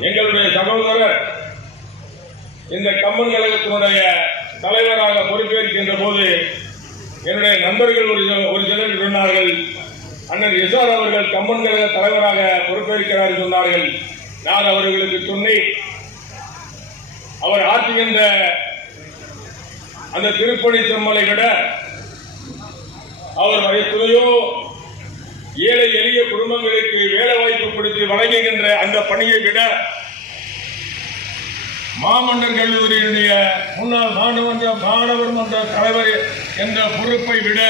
எங்களுடைய சகோதரர் இந்த கம்மன் கழகத்தினுடைய தலைவராக பொறுப்பேற்கின்ற போது என்னுடைய நண்பர்கள் ஒரு சில- ஒரு சிலர் சொன்னார்கள் அண்ணன் எஸ்ஆர் அவர்கள் கம்மன் கழக தலைவராக பொறுப்பேற்கிறார் சொன்னார்கள். நான் அவர்களுக்கு சொன்னேன். அவர் ஆற்றுகின்ற அந்த திருப்பணி செம்மலை விட அவர் வயசுலையோ ஏழை எளிய குடும்பங்களுக்கு வேலை வாய்ப்பு கொடுத்து வழங்குகின்ற அந்த பணியை விட மாமன்னர் கல்லூரியினுடைய முன்னாள் மாணவன்ற மாணவர் மன்ற தலைவர் என்ற பொறுப்பை விட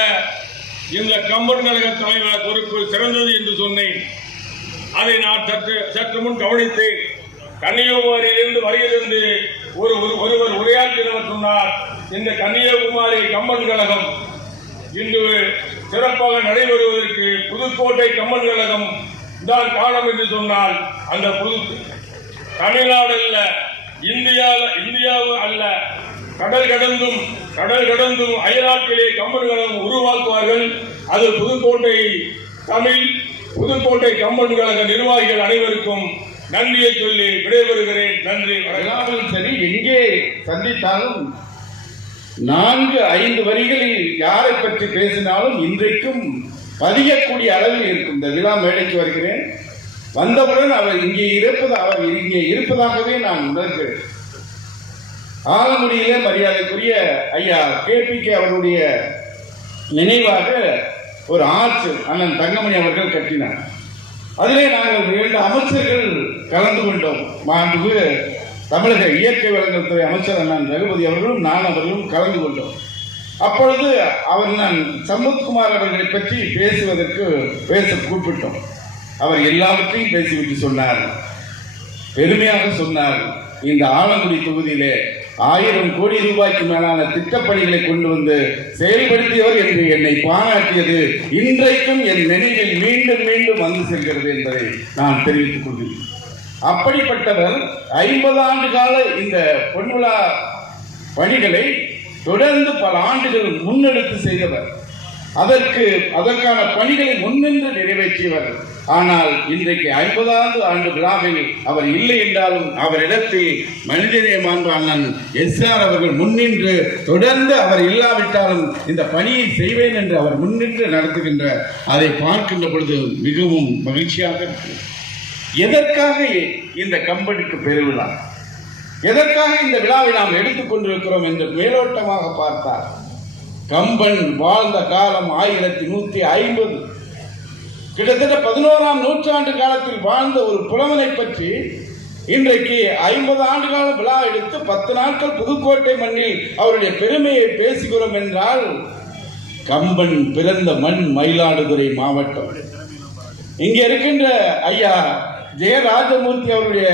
இந்த கம்பன் கழக தலைவர் பொறுப்பு சிறந்தது என்று சொன்னேன். அதை நான் சற்று சற்று முன் கவனித்தேன். கன்னியாகுமரியிலிருந்து வருகிறது ஒரு ஒரு- ஒருவர் உரையாற்றினவர் சொன்னார் இந்த கன்னியாகுமரி கம்பன் கழகம் இன்று சிறப்பாக நடைபெறுவதற்கு புதுக்கோட்டை கம்பன் கழகம் தான் காரணம் என்று சொன்னால் அந்த புது தமிழ்நாடு அல்ல இந்தியாவில் இந்தியாவு அல்ல. கடல் கடந்தும் கடல் கடந்தும் அயல்நாட்டிலே கம்பன் கழகம் உருவாக்குவார்கள். அது புதுக்கோட்டை தமிழ் புதுக்கோட்டை கம்பன் கழக நிர்வாகிகள் அனைவருக்கும் நன்றியை சொல்லி விடைபெறுகிறேன். நன்றி வணக்கம். விழாவில் சரி எங்கே சந்தித்தாலும் நான்கு ஐந்து வரிகளில் யாரை பற்றி பேசினாலும் இன்றைக்கும் பதியக்கூடிய அளவில் இருக்கும். இந்த விழா மேடைக்கு வருகிறேன். வந்தவுடன் அவர் இங்கே இருப்பது அவர் இங்கே இருப்பதாகவே நான் உணர்கிறேன். ஆலங்குடியிலே மரியாதைக்குரிய ஐயா கேபிகே அவருடைய நினைவாக ஒரு ஆர்ச் அண்ணன் தங்கமணி அவர்கள் கட்டினார். அதிலே நாங்கள் இரண்டு அமைச்சர்கள் கலந்து கொண்டோம். மாண்புக்கு தமிழக இயற்கை வளங்கள் துறை அமைச்சர் அண்ணன் ரகுபதி அவர்களும் நான் அவர்களும் கலந்து கொண்டோம். அப்பொழுது அவர் நான் சம்பத்குமார் அவர்களை பற்றி பேசுவதற்கு பேச கூப்பிட்டோம். அவர் எல்லாவற்றையும் பேசிவிட்டு சொன்னார். பெருமையாக சொன்னார். இந்த ஆலங்குடி தொகுதியிலே ஆயிரம் கோடி ரூபாய்க்கு மேலான திட்டப்பணிகளை கொண்டு வந்து செயல்படுத்தியவர் என்று என்னை பாராட்டியது இன்றைக்கும் என் நினைவில் மீண்டும் மீண்டும் வந்து செல்கிறது என்பதை நான் தெரிவித்துக் கொள்கிறேன். அப்படிப்பட்டவர் ஐம்பது ஆண்டு கால இந்த பொன்விழா பணிகளை தொடர்ந்து பல ஆண்டுகள் முன்னெடுத்து செய்தவர். அதற்கு அதற்கான பணிகளை முன்னின்று நிறைவேற்றியவர். ஆனால் இன்றைக்கு ஐம்பதாவது ஆண்டு விழாவில் அவர் இல்லை என்றாலும் அவரிடத்தில் மனிதநேய மாண்பு அண்ணன் எஸ் ஆர் அவர்கள் முன்னின்று தொடர்ந்து அவர் இல்லாவிட்டாலும் இந்த பணியை செய்வேன் என்று அவர் முன்னின்று நடத்துகின்ற அதை பார்க்கின்ற பொழுது மிகவும் மகிழ்ச்சியாக இருக்கிறது. எதற்காக இந்த கம்பெனிக்கு பெருவிழா? எதற்காக இந்த விழாவை நாம் எடுத்துக்கொண்டிருக்கிறோம் என்று மேலோட்டமாக பார்த்தார் கம்பன் வாழ்ந்த காலம் ஆயிரத்தி நூற்றி ஐம்பது. கிட்டத்தட்ட பதினோராம் நூற்றாண்டு காலத்தில் வாழ்ந்த ஒரு புலவனை பற்றி இன்றைக்கு ஐம்பது ஆண்டு கால விழா எடுத்து பத்து நாட்கள் புதுக்கோட்டை மண்ணில் அவருடைய பெருமையை பேசுகிறோம் என்றால் கம்பன் பிறந்த மண் மயிலாடுதுறை மாவட்டம். இங்கே இருக்கின்ற ஐயா ஜெயராஜமூர்த்தி அவருடைய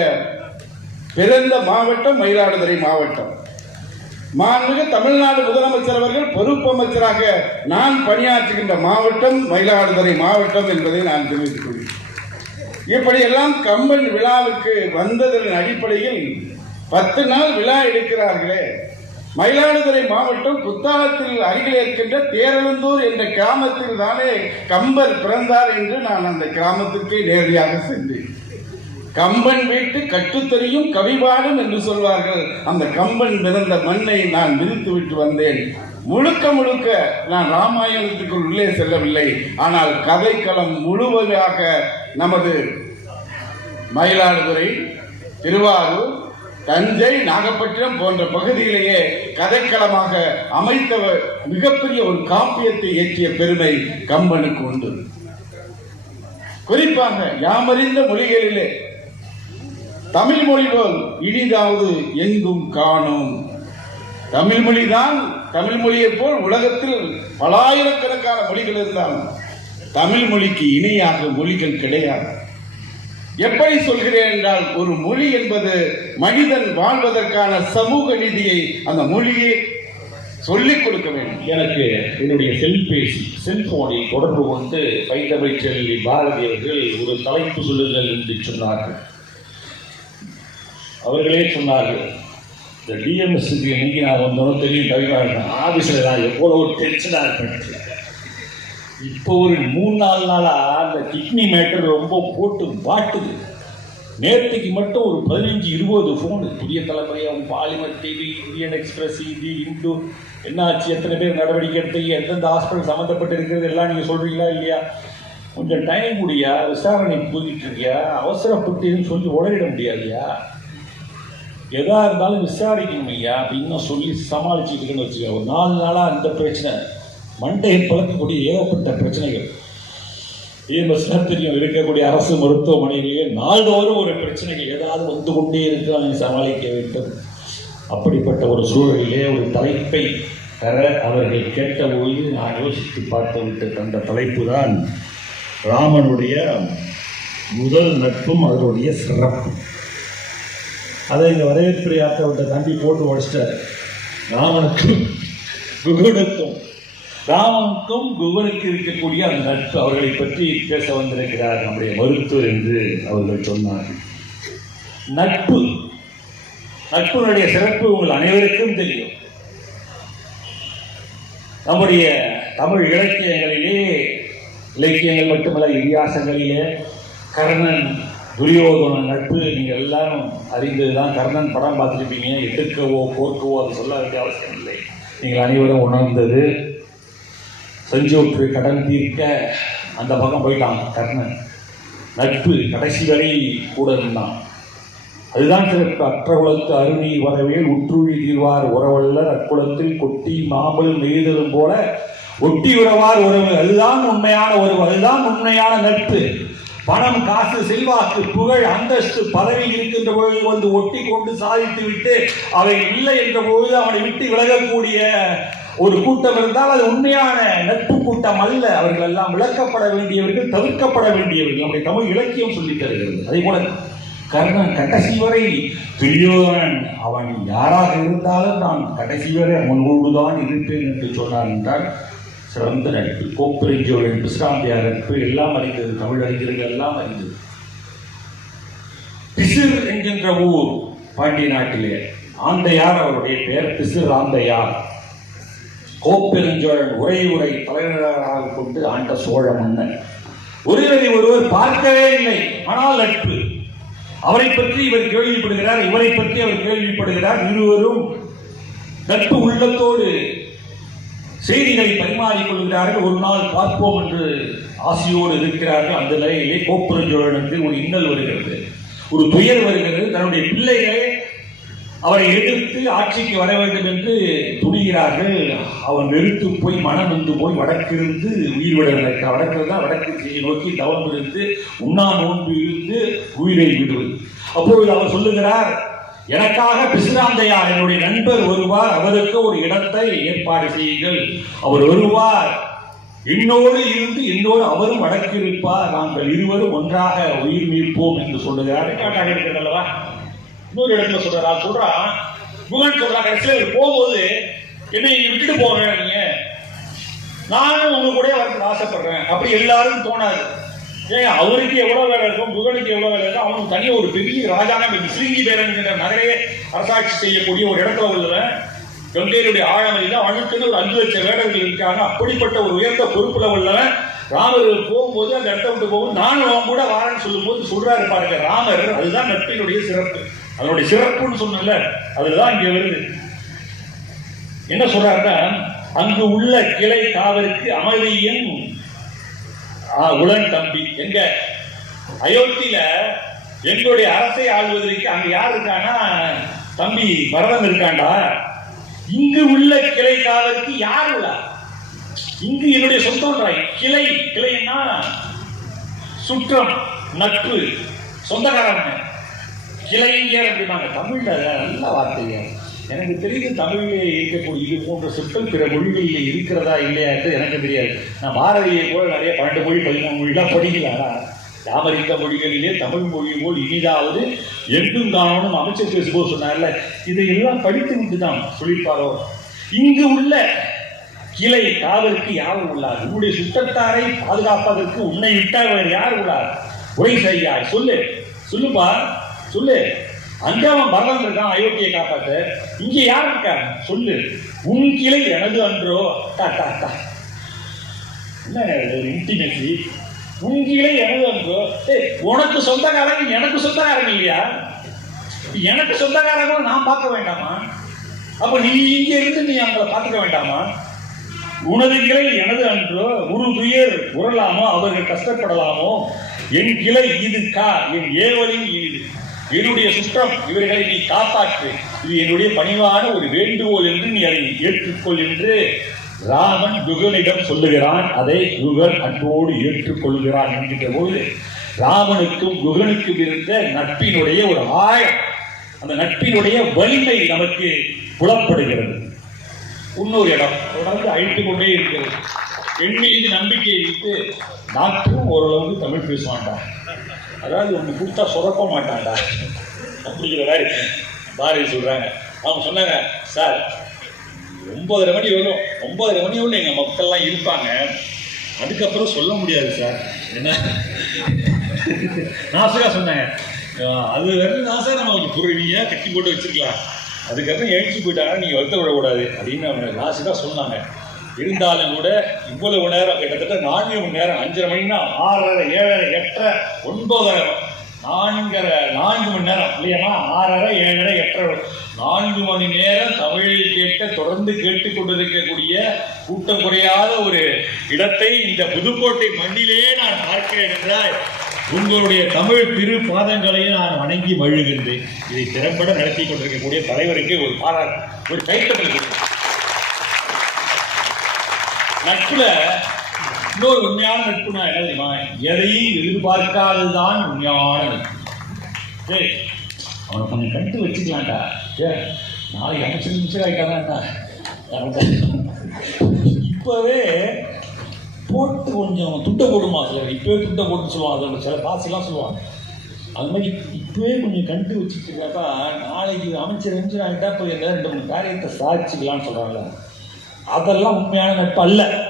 பிறந்த மாவட்டம் மயிலாடுதுறை மாவட்டம். மாண்புமிகு தமிழ்நாடு முதலமைச்சர் அவர்கள் பொறுப்பு அமைச்சராக நான் பணியாற்றுகின்ற மாவட்டம் மயிலாடுதுறை மாவட்டம் என்பதை நான் தெரிவித்துக் கொள்கிறேன். இப்படியெல்லாம் கம்பன் விழாவுக்கு வந்ததன் அடிப்படையில் பத்து நாள் விழா எடுக்கிறார்களே. மயிலாடுதுறை மாவட்டம் குத்தாலத்தில் அருகில் இருக்கின்ற தேரலந்தூர் என்ற கிராமத்தில் தானே கம்பர் பிறந்தார் என்று நான் அந்த கிராமத்திற்கே நேரடியாக சென்றேன். கம்பன் வீட்டு கட்டுத்தறியும் கவிபாடும் என்று சொல்வார்கள். அந்த கம்பன் பிறந்த மண்ணை நான் மிதித்து விட்டு வந்தேன். முழுக்க முழுக்க நான் ராமாயணத்துக்குள் உள்ளே செல்லவில்லை. ஆனால் கதைக்களம் முழுவதாக நமது மயிலாடுதுறை திருவாரூர் தஞ்சை நாகப்பட்டினம் போன்ற பகுதியிலேயே கதைக்களமாக அமைத்த மிகப்பெரிய ஒரு காப்பியத்தை இயற்றிய பெருமை கம்பனுக்கு உண்டு. குறிப்பாக யாமறிந்த மொழிகளிலே தமிழ் மொழி போல் இனிதாவது எங்கும் காணும். தமிழ் மொழிதான் தமிழ் மொழியை போல் உலகத்தில் பலாயிரக்கணக்கான மொழிகள் இருந்தாலும் தமிழ் மொழிக்கு இணையாக மொழிகள் கிடையாது. எப்படி சொல்கிறேன் என்றால் ஒரு மொழி என்பது மனிதன் வாழ்வதற்கான சமூக நீதியை அந்த மொழியை சொல்லிக் கொடுக்க வேண்டும். எனக்கு என்னுடைய செல்பேசி செல்போனில் தொடர்பு கொண்டு பைந்தமிழ் செல்வி பாரதி அவர்கள் ஒரு தலைப்பு சொல்லுங்கள் என்று சொன்னார்கள். அவர்களே சொன்னார்கள் இந்த டிஎம்எஸ்க்கு இன்னைக்கு நான் வந்தோம் தெரியும் கவிவாங்க ஆஃபீஸில் நான் எவ்வளோ டென்ஷனாக இருப்பேன். இப்போ ஒரு மூணு நாலு நாளாக அந்த கிட்னி மேட்டர் ரொம்ப போட்டு வாட்டுது நேற்றுக்கு மட்டும் ஒரு பதினஞ்சு இருபது ஃபோனு புதிய தலைமுறையாக பாலிமர் டிவி இந்தியன் எக்ஸ்பிரஸ் இது இந்து என்னாச்சு? எத்தனை பேர் நடவடிக்கை எடுத்தீங்க? எந்தெந்த ஹாஸ்பிட்டல் சம்மந்தப்பட்டு இருக்கிறது? எல்லாம் நீங்கள் சொல்கிறீங்களா இல்லையா? கொஞ்சம் டைம் முடியா? விசாரணை போயிட்டு இருக்கியா? அவசரப்பட்டுன்னு சொல்லி உளறிட முடியாதுயா? எதா இருந்தாலும் விசாரிக்கணும் ஐயா அப்படின்னு சொல்லி சமாளிச்சுக்கிட்டுன்னு வச்சுக்க ஒரு நாலு நாளாக அந்த பிரச்சனை. மண்டையை பழக்கக்கூடிய ஏகப்பட்ட பிரச்சனைகள். ஏஎம்எஸ்லாம் தெரியும்? இருக்கக்கூடிய அரசு மருத்துவமனையிலேயே நாள்தோறும் ஒரு பிரச்சனைகள் ஏதாவது வந்து கொண்டே இருக்கு. சமாளிக்க வேண்டும். அப்படிப்பட்ட ஒரு சூழலிலே ஒரு தலைப்பை தர அவர்கள் கேட்டபோது நான் யோசித்து பார்த்து விட்டு தந்த தலைப்பு தான் ராமனுடைய முதல் நட்பும் அதனுடைய சிறப்பு அதை இந்த வரவேற்புரை ஆட்டவட்ட தம்பி போட்டு உடைச்சிட்டாரு. ராமனுக்கும் குகனுக்கும் ராமனுக்கும் குகனுக்கு இருக்கக்கூடிய அந்த நட்பு அவர்களை பற்றி பேச வந்திருக்கிறார் நம்முடைய மருத்துவர் என்று அவர்கள் சொன்னார்கள். நட்பு. நட்புடைய சிறப்பு உங்கள் அனைவருக்கும் தெரியும். நம்முடைய தமிழ் இலக்கியங்களிலே இலக்கியங்கள் மட்டுமல்ல இதிகாசங்களிலே கர்ணன் துரியோதன நட்பு நீங்கள் எல்லாரும் அறிந்தது தான் கர்ணன் படம் பார்த்துருப்பீங்க. எடுக்கவோ கோர்க்கவோ அது சொல்ல வேண்டிய அவசியம் இல்லை. நீங்கள் அனைவரும் உணர்ந்தது. செஞ்சோற்று கடன் தீர்க்க அந்த பக்கம் போயிட்டான் கர்ணன். நட்பு கடைசி வரை கூட இருந்தான். அதுதான் சிறப்பு. அற்ற குலத்து அருணி வரவேல் உற்றுழி தீர்வார் உறவல்லர். அக்குளத்தில் கொட்டி மாம்பழம் நெய்ததும் போல ஒட்டி உறவார் உறவு. அதுதான் உண்மையான உறவு. அதுதான் உண்மையான நட்பு. பணம் காசு செல்வாக்கு புகழ் அந்தஸ்து பதவி இருக்கின்ற பொழுது வந்து ஒட்டி கொண்டு சாதித்து விட்டு அவை இல்லை என்ற பொழுது அவனை விட்டு விலகக்கூடிய ஒரு கூட்டம் இருந்தால் அது உண்மையான நட்பு கூட்டம் அல்ல. அவர்கள் எல்லாம் விளக்கப்பட வேண்டியவர்கள் தவிர்க்கப்பட வேண்டியவர்கள். நம்முடைய தமிழ் இலக்கியம் சொல்லித் தருகிறது. அதே போல கர்ணன் கடைசி வரை துரியோதனன் அவன் யாராக இருந்தாலும் நான் கடைசி வரை அவனோடு தான் இருப்பேன் என்று சொன்னான் என்றால் சிறந்த நடிப்பு. கோப்பெருஞ்சோழன் பிஸ்ராந்தியார் நட்பு எல்லாம் அறிந்தது தமிழ் அறிஞர்கள் எல்லாம் அறிந்தது. பிசிர் என்கின்ற ஊர் பாண்டிய நாட்டிலே. ஆந்தையார் அவருடைய பெயர் பிசிர் ஆந்தையார். கோப்பெருஞ்சோழன் உரை உரை தலைவராக கொண்டு ஆண்ட சோழ மன்னன். ஒருவரை ஒருவர் பார்க்கவே இல்லை ஆனால் நட்பு. அவரை பற்றி இவர் கேள்விப்படுகிறார் இவரை பற்றி அவர் கேள்விப்படுகிறார் இருவரும். நட்பு உள்ளத்தோடு செய்திகளை பரிமாறிக் கொள்கிறார்கள். ஒரு நாள் பார்ப்போம் என்று ஆசையோடு இருக்கிறார்கள். அந்த நிலையிலே கோப்புரஞ்சோழனுக்கு ஒரு இன்னல் வருகிறது. ஒரு துயர் வருகிறது. தன்னுடைய பிள்ளைகளை அவரை எதிர்த்து ஆட்சிக்கு வர வேண்டும் என்று துணிகிறார்கள். அவன் வெறுத்து போய் மனம் வந்து போய் வடக்கிருந்து உயிர் விட வடக்கு தான் வடக்கு திசையை நோக்கி தவம் இருந்து உண்ணா நோன்பு இருந்து உயிரை விடுவது அப்பொழுது அவர் சொல்லுகிறார் எனக்காக பிசுராந்தையா என்னுடைய நண்பர் வருவார் அவருக்கு ஒரு இடத்தை ஏற்பாடு செய்யுங்கள். அவர் வருவார் என்னோடு இருந்து என்னோடு அவரும் வடக்கிருப்பார். நாங்கள் இருவரும் ஒன்றாக உயிர் மீட்போம் என்று சொல்லுகிறார். காட்டாக இருக்கிறது அல்லவா? இன்னொரு இடத்துல சொல்றாரா. சொல்றான் முகன் சொல்றான் கடைசியில் போகும்போது என்னை விட்டுட்டு போங்க நீங்க. நானும் உங்க கூட வரதுக்கு ஆசைப்படுறேன். அப்படி எல்லாரும் தோணாது. ஏன் அவருக்கு எவ்வளவு வேலை இருக்கும்? புகனுக்கு எவ்வளவு வேலை இருக்கும்? அவனுக்கு தனியாக ஒரு பெரிய ராஜான சிறுங்கி பேரன்கிற நகரையே அரசாட்சி செய்யக்கூடிய ஒரு இடத்துல உள்ளவன் கங்கையினுடைய ஆழமையில் அவனுக்குன்னு ஒரு அஞ்சு லட்சம் வேடர்கள் இருக்காங்க. அப்படிப்பட்ட ஒரு உயர்ந்த பொறுப்புல உள்ளவன் ராமர் போகும்போது அந்த இடத்த விட்டு போகும். நானும் அவன் கூட வாரன்னு சொல்லும்போது சொல்றாரு பாருங்க ராமர் அதுதான் நட்பினுடைய சிறப்பு. அதனுடைய சிறப்புன்னு சொன்னல அதுதான் இங்க வருது. என்ன சொல்றாருன்னா அங்கு உள்ள கிளை காவலுக்கு அமைதியின் ஆ, தம்பி. எங்க? அயோத்தியில எங்களுடைய அரசை ஆள்வதற்கு அங்க யார் இருக்கானா தம்பி பரதம் இருக்காண்டா இங்கு உள்ள கிளை காலருக்கு யார் உள்ளா? இங்கு என்னுடைய சொந்தம்ன்றாய். கிளை கிளைன்னா சுற்றம் நட்பு சொந்தக்காரங்க கிளைஞர் அப்படின்னாங்க தமிழ்ல நல்ல வார்த்தைங்க. எனக்கு தெரியுது தமிழிலே இருக்கக்கூடிய இது போன்ற சொற்கள் பிற மொழிகளில் இருக்கிறதா இல்லையா என்று எனக்கு தெரியாது. நான் பாரதியை போல நிறைய பன்னெண்டு மொழி பதிமூணு மொழிலாம் படிக்கல. யாமரிக்க மொழிகளிலே தமிழ் மொழி போல் இனிதாவது எங்கும் காணணும் அமைச்சர் பேசும்போது சொன்னார்ல இதையெல்லாம் படித்து விட்டு தான் சொல்லியிருப்பாரோ? இங்கு உள்ள கிளை காவலுக்கு யாரும் உள்ளார். உன்னுடைய சுற்றத்தாரை பாதுகாப்பதற்கு உன்னை விட்டால் வேறு யார் உள்ளார்? உரை சரியா சொல்லு. சொல்லுப்பா சொல்லு. அஞ்சாவன் அவன் பரதன் இருக்கான் அயோத்தியை காப்பாத்த இங்க யார் இருக்கா சொல்லு. உன் கிளை எனது அன்றோ. டா டா டா என்ன இன்டிமேசி உன் கிளை எனது அன்பு ஏய், உனக்கு சொந்தக்காரங்க எனக்கு சொந்தக்காரங்க இல்லையா? எனக்கு சொந்தக்காரங்க நான் பார்க்க வேண்டாமா? அப்ப நீ இங்க இருந்து நீ அவங்கள பார்த்துக்க வேண்டாமா? உனது கிளை எனது அன்றோ. ஒரு துயர் உரலாமோ அவர்கள் கஷ்டப்படலாமோ? என் கிளை இது கா? என் ஏவலின் இது. என்னுடைய சுற்றம் இவர்களை நீ காப்பாற்று. இது என்னுடைய பணிவான ஒரு வேண்டுகோள் என்று நீ அதை ஏற்றுக்கொள் என்று ராமன் குகனிடம் சொல்லுகிறான். அதை குகன் அன்போடு ஏற்றுக்கொள்கிறான் என்கின்ற போது ராமனுக்கும் குகனுக்கும் இருந்த நட்பினுடைய ஒரு ஆழம் அந்த நட்பினுடைய வலிமை நமக்கு புலப்படுகிறது. இன்னொரு இடம் தொடர்ந்து அழித்து கொண்டே இருக்கிறது. என் மீது நம்பிக்கையை வைத்து டாக்டரும் ஓரளவுக்கு தமிழ் பேசுவான்டா அதாவது ஒன்று கொடுத்தா சொதப்ப மாட்டான்டா. அப்படிங்கிற மாதிரி பாரதி சொல்கிறாங்க அவங்க சொன்னாங்க சார் ஒம்பதரை மணி வரும். ஒம்பதரை மணி வரும் எங்கள் மக்கள்லாம் இருப்பாங்க. அதுக்கப்புறம் சொல்ல முடியாது சார். என்ன? நாசகா சொன்னாங்க. அது வரைக்கும் நாசா நம்ம கொஞ்சம் புரிவியாக கட்டி போட்டு வச்சுருக்கலாம். அதுக்கப்புறம் எழுச்சி போயிட்டாங்கன்னா நீங்கள் வருத்த விடக்கூடாது அப்படின்னு அவங்க நாசுகா சொன்னாங்க. இருந்தாலும் கூட இவ்வளவு நேரம் கிட்டத்தட்ட நான்கு மணி நேரம் அஞ்சரை மணினா ஆறரை ஏழரை எட்டரை ஒன்பதரை நான்கரை நான்கு மணி நேரம் இல்லையம்மா? ஆறரை ஏழரை எட்டரை நான்கு மணி நேரம் தமிழில் கேட்க தொடர்ந்து கேட்டுக்கொண்டிருக்கக்கூடிய கூட்டம் குறையாத ஒரு இடத்தை இந்த புதுக்கோட்டை மண்ணிலேயே நான் பார்க்கிறேன் என்றால் உங்களுடைய தமிழ் திரு பாதங்களை நான் வணங்கி மழுகின்றேன் இதை திறம்பட நடத்தி கொண்டிருக்கக்கூடிய தலைவருக்கு ஒரு பாராட்டு ஒரு கைத்தட்டல் கொடுக்கிறேன். நட்புல இன்னொரு உண்மையான நட்புனா என்ன தெரியுமா? எதையும் எதிர்பார்க்காததுதான் உண்மையான நட்பு. அவனை கொஞ்சம் கண்டு வச்சுக்கலாம்டா. ஏ நாளைக்கு அமைச்சர் நிமிஷம் ஆகிட்டானா இப்பவே போட்டு கொஞ்சம் துட்டை போடுமா சிலர். இப்பவே துட்டை போட்டு சொல்லுவாங்க. அதில் சில காசுலாம் சொல்லுவாங்க. அது மாதிரி இப்பவே கொஞ்சம் கண்டு வச்சுட்டுருக்காப்பா நாளைக்கு அமைச்சர் அமைச்சர் ஆகிட்டா போய் ரெண்டு மூணு காரியத்தை சாதிச்சுக்கலாம்னு சொல்கிறாங்களே அதெல்லாம் உண்மையான நட்பு அல்ல.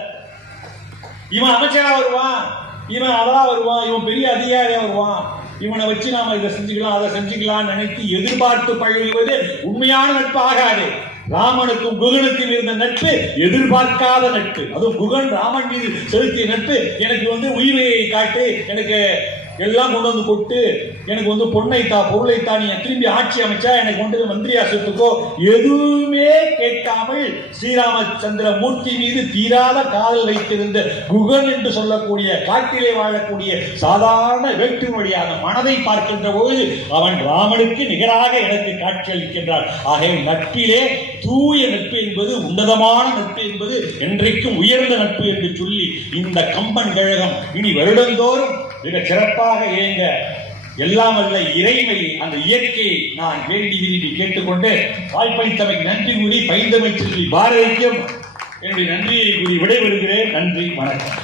இவன் அமைச்சரா வருவான். இவன் அவளா வருவான். இவன் பெரிய அதிகாரியா வருவான். இவனை வச்சு நாம இதை செஞ்சுக்கலாம் அதை செஞ்சுக்கலாம் நினைத்து எதிர்பார்த்து பழகுவது உண்மையான நட்பு ஆகாது. ராமனுக்கும் குகனுக்கும் இருந்த நட்பு எதிர்பார்க்காத நட்பு. அதுவும் குகன் ராமன் மீது செலுத்திய நட்பு எனக்கு வந்து உயிரையை காட்டு எனக்கு எல்லாம் கொண்டு வந்து கொட்டு. எனக்கு வந்து பொண்ணை தா பொருளை தா நீ திரும்பி ஆட்சி அமைச்சா எனக்கு கொண்டு வந்து மந்திரியா சொத்துக்கோ எதுவுமே கேட்காமல் ஸ்ரீராமச்சந்திர மூர்த்தி மீது தீராத காதல் வைத்திருந்த குகன் என்று சொல்லக்கூடிய காட்டிலே வாழக்கூடிய சாதாரண வேற்றுமொழியான மனதை பார்க்கின்ற போது அவன் ராமனுக்கு நிகராக எனக்கு காட்சி அளிக்கின்றான். ஆகவே நட்பிலே தூய நட்பு என்பது உன்னதமான நட்பு என்பது என்றைக்கும் உயர்ந்த நட்பு என்று சொல்லி இந்த கம்பன் கழகம் இனி வருடந்தோறும் மிக சிறப்பாக இயங்க எல்லாம் அல்ல இறைமை அந்த இயற்கையை நான் வேண்டி விரும்பி கேட்டுக்கொண்டு வாய்ப்பளித்தமைக்கு நன்றி கூறி பைந்தமை செல்வி பாரதிக்கும் என்னுடைய நன்றியை கூறி விடைபெறுகிறேன். நன்றி வணக்கம்.